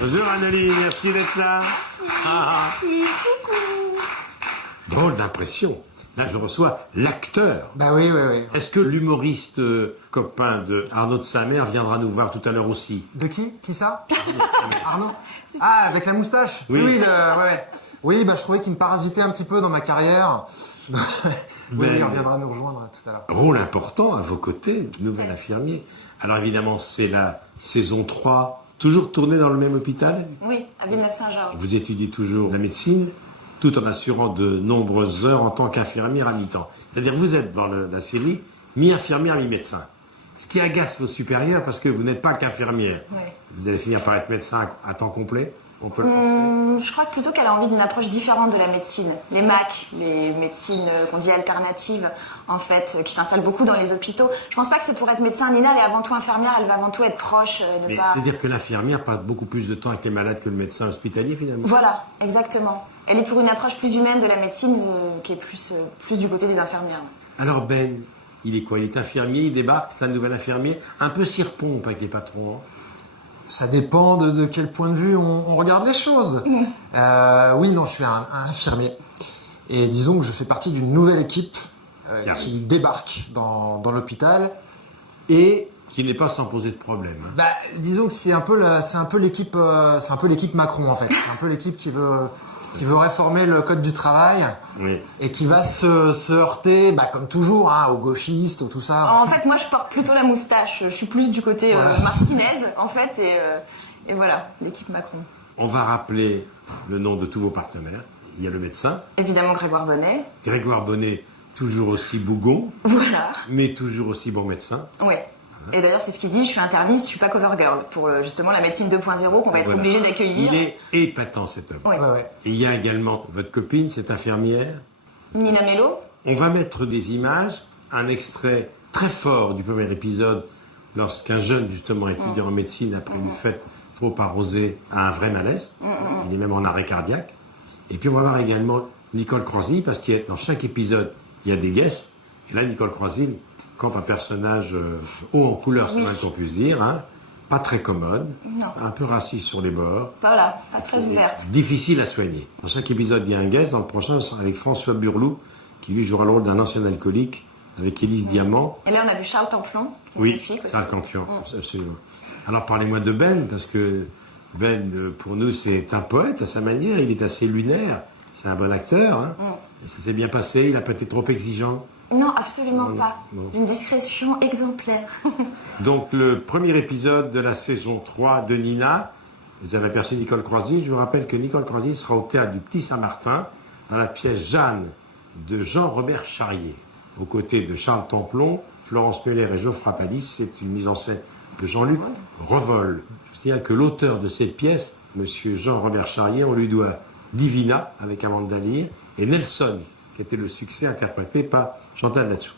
Bonjour Annalie, merci d'être là. Merci, coucou. Drôle d'impression. Là, je reçois l'acteur. Bah oui. Est-ce que l'humoriste copain de Arnaud de Samer viendra nous voir tout à l'heure aussi? De qui? Qui ça? Arnaud? Ah, avec la moustache? Oui. Ouais. Oui, bah je trouvais qu'il me parasitait un petit peu dans ma carrière. Oui, il reviendra nous rejoindre tout à l'heure. Rôle important à vos côtés, nouvel infirmier. Alors évidemment, c'est la saison 3, toujours tournée dans le même hôpital. Oui, à Villeneuve-Saint-Georges. Vous étudiez toujours la médecine, tout en assurant de nombreuses heures en tant qu'infirmière à mi-temps. C'est-à-dire que vous êtes dans la série mi-infirmière, mi-médecin. Ce qui agace vos supérieurs parce que vous n'êtes pas qu'infirmière. Oui. Vous allez finir par être médecin à temps complet, on peut le penser. Je crois plutôt qu'elle a envie d'une approche différente de la médecine. Les MAC, les médecines qu'on dit alternatives, en fait, qui s'installent beaucoup dans les hôpitaux. Je pense pas que c'est pour être médecin. Nina, elle est avant tout infirmière, elle va avant tout être proche. Mais c'est-à-dire que l'infirmière passe beaucoup plus de temps avec les malades que le médecin hospitalier finalement. Voilà, exactement. Elle est pour une approche plus humaine de la médecine qui est plus du côté des infirmières. Alors Ben, il est quoi? Il est infirmier, il débarque, c'est un nouvel infirmier, un peu cirpompe avec les patrons. Hein. Ça dépend de quel point de vue on regarde les choses. Oui, non, je suis un infirmier. Et disons que je fais partie d'une nouvelle équipe qui débarque dans l'hôpital et Qui n'est pas sans poser de problème. Hein. bah, disons que c'est un peu l'équipe Macron en fait. C'est un peu l'équipe qui veut réformer le code du travail Oui. et qui va se heurter, bah, comme toujours, hein, aux gauchistes, tout ça. En fait, moi, je porte plutôt la moustache. Je suis plus du côté martinaise, en fait, et voilà, l'équipe Macron. On va rappeler le nom de tous vos partenaires. Il y a le médecin, Évidemment, Grégoire Bonnet. Grégoire Bonnet, toujours aussi bougon, Voilà. mais toujours aussi bon médecin. Ouais. Et d'ailleurs, c'est ce qu'il dit, je suis interniste, je suis pas cover girl, pour justement la médecine 2.0 qu'on va être Voilà. obligé d'accueillir. Il est épatant cet homme. Ouais. Ouais. Et il y a également votre copine, cette infirmière. Nina Mello. On va mettre des images, un extrait très fort du premier épisode, lorsqu'un jeune, justement, étudiant en médecine, après une fête trop arrosée, a un vrai malaise. Il est même en arrêt cardiaque. Et puis on va voir également Nicole Croisille, parce que dans chaque épisode, il y a des guests. Et là, Nicole Croisille campe un personnage haut en couleur, c'est Oui. mal qu'on puisse dire, hein. Pas très commode, Non. un peu raciste sur les bords. Voilà, pas très ouverte. Difficile à soigner. Dans chaque épisode, il y a un guest. Dans le prochain, c'est avec François Burlou, qui lui jouera le rôle d'un ancien alcoolique, avec Élise Diamant. Et là, on a vu Charles Templon. qui est Oui, magnifique aussi. c'est un campion, absolument. Alors, parlez-moi de Ben, parce que Ben, pour nous, c'est un poète à sa manière. Il est assez lunaire. C'est un bon acteur. Hein. Ça s'est bien passé. Il n'a pas été trop exigeant. Non, absolument Non, pas. non. Une discrétion exemplaire. Donc, le premier épisode de la saison 3 de Nina, vous avez aperçu Nicole Croisille. Je vous rappelle que Nicole Croisille sera au théâtre du Petit Saint-Martin dans la pièce Jeanne de Jean-Robert Charrier, aux côtés de Charles Templon, Florence Muller et Geoffroy Palis. C'est une mise en scène de Jean-Luc Revol. C'est-à-dire que l'auteur de cette pièce, monsieur Jean-Robert Charrier, on lui doit Divina avec Amanda Lear et Nelson, qui était le succès interprété par Chantal Latsou.